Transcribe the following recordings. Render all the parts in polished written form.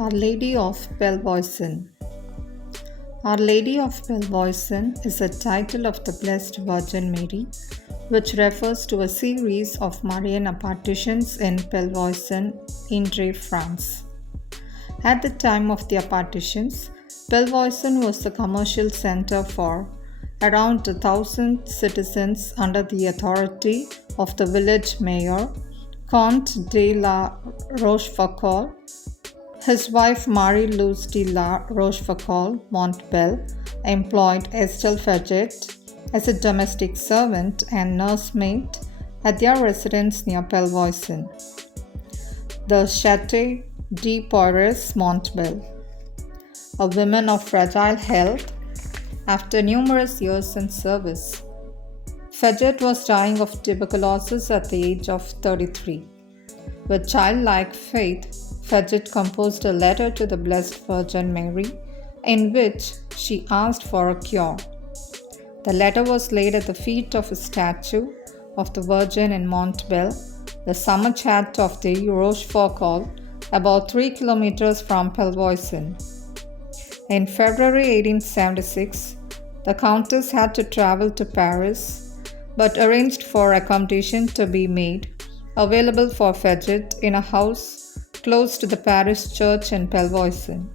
Our Lady of Pellevoisin. Our Lady of Pellevoisin is a title of the Blessed Virgin Mary, which refers to a series of Marian Apparitions in Pellevoisin, Indre, France. At the time of the Apparitions, Pellevoisin was the commercial center for around 1,000 citizens under the authority of the village mayor, Comte de la Rochefoucauld. His wife Marie-Louise de la Rochefoucauld Montbel employed Estelle Faget as a domestic servant and nursemaid at their residence near Pellevoisin, the Château de Poires Montbel. A woman of fragile health, after numerous years in service, Faget was dying of tuberculosis at the age of 33. With childlike faith, Faget composed a letter to the Blessed Virgin Mary in which she asked for a cure. The letter was laid at the feet of a statue of the Virgin in Montbel, the summer chat of the Rochefoucauld, about 3 kilometers from Pellevoisin. In February 1876, the Countess had to travel to Paris, but arranged for accommodation to be made available for Faget in a house close to the parish church in Pellevoisin.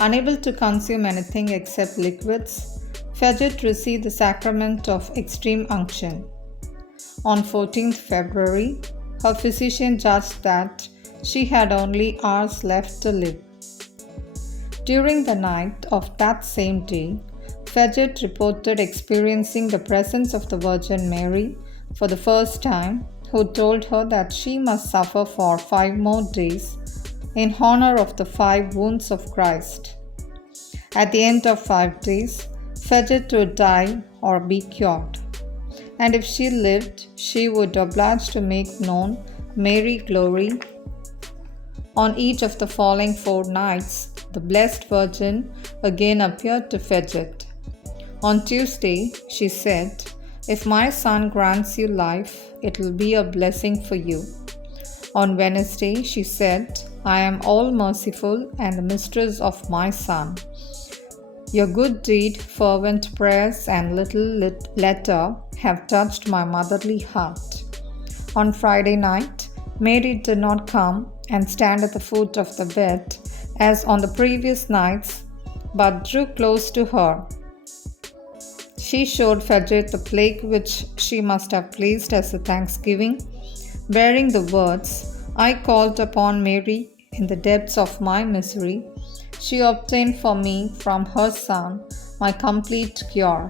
Unable to consume anything except liquids, Faget received the sacrament of extreme unction. On 14th February, her physician judged that she had only hours left to live. During the night of that same day, Faget reported experiencing the presence of the Virgin Mary for the first time, who told her that she must suffer for 5 more days in honor of the 5 wounds of Christ. At the end of 5 days, Faget would die or be cured, and if she lived, she would oblige to make known Mary glory. On each of the following 4 nights, the Blessed Virgin again appeared to Faget. On Tuesday, she said, "If my son grants you life, it will be a blessing for you." On Wednesday, she said, "I am all merciful and the mistress of my son. Your good deed, fervent prayers, and little letter have touched my motherly heart." On Friday night, Mary did not come and stand at the foot of the bed as on the previous nights, but drew close to her. She showed Faget the plaque which she must have placed as a thanksgiving, bearing the words, "I called upon Mary in the depths of my misery. She obtained for me from her Son my complete cure."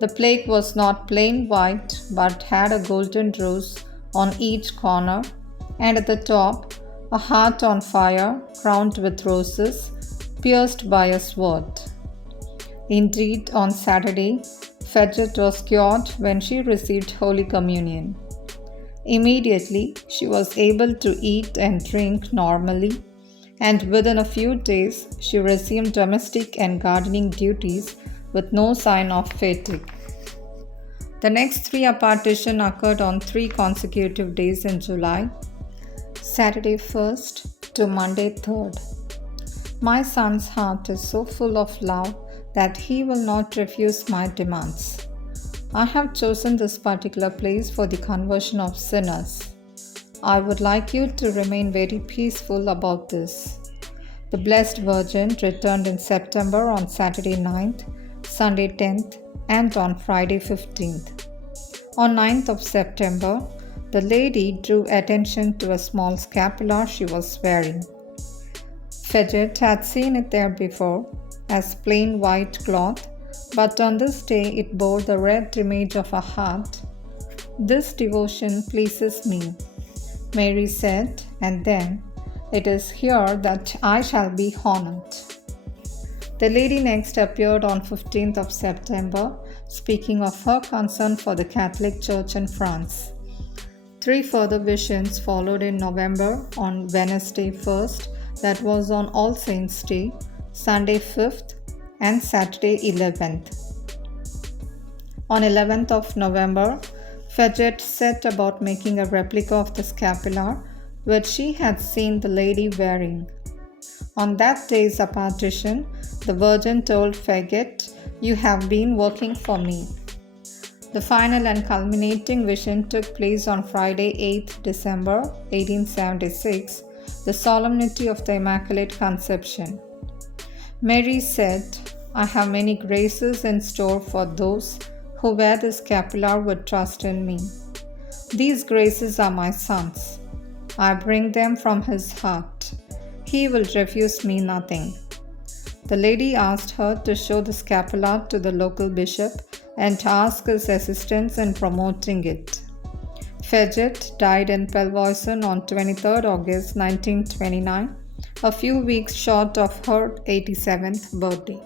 The plaque was not plain white, but had a golden rose on each corner, and at the top a heart on fire, crowned with roses, pierced by a sword. Indeed, on Saturday, Faget was cured when she received Holy Communion. Immediately, she was able to eat and drink normally, and within a few days, she resumed domestic and gardening duties with no sign of fatigue. The next 3 apparitions occurred on 3 consecutive days in July, Saturday 1st to Monday 3rd. My son's heart is so full of love that he will not refuse my demands. I have chosen this particular place for the conversion of sinners. I would like you to remain very peaceful about this. The Blessed Virgin returned in September on Saturday 9th, Sunday 10th, and on Friday 15th. On 9th of September, the lady drew attention to a small scapular she was wearing. Faget had seen it there before as plain white cloth, but on this day it bore the red image of a heart. "This devotion pleases me," Mary said, and then, "It is here that I shall be honored." The lady next appeared on 15th of September, speaking of her concern for the Catholic Church in France. 3 further visions followed in November on Wednesday 1st, that was on All Saints' Day, Sunday 5th, and Saturday 11th. On 11th of November, Faget set about making a replica of the scapular which she had seen the lady wearing. On that day's apparition, the Virgin told Faggot, "You have been working for me." The final and culminating vision took place on Friday, 8th December 1876, the solemnity of the Immaculate Conception. Mary said, "I have many graces in store for those who wear the scapular with trust in me. These graces are my son's. I bring them from his heart. He will refuse me nothing." The lady asked her to show the scapular to the local bishop and to ask his assistance in promoting it. Faggot died in Pellevoisin on 23 August 1929, a few weeks short of her 87th birthday.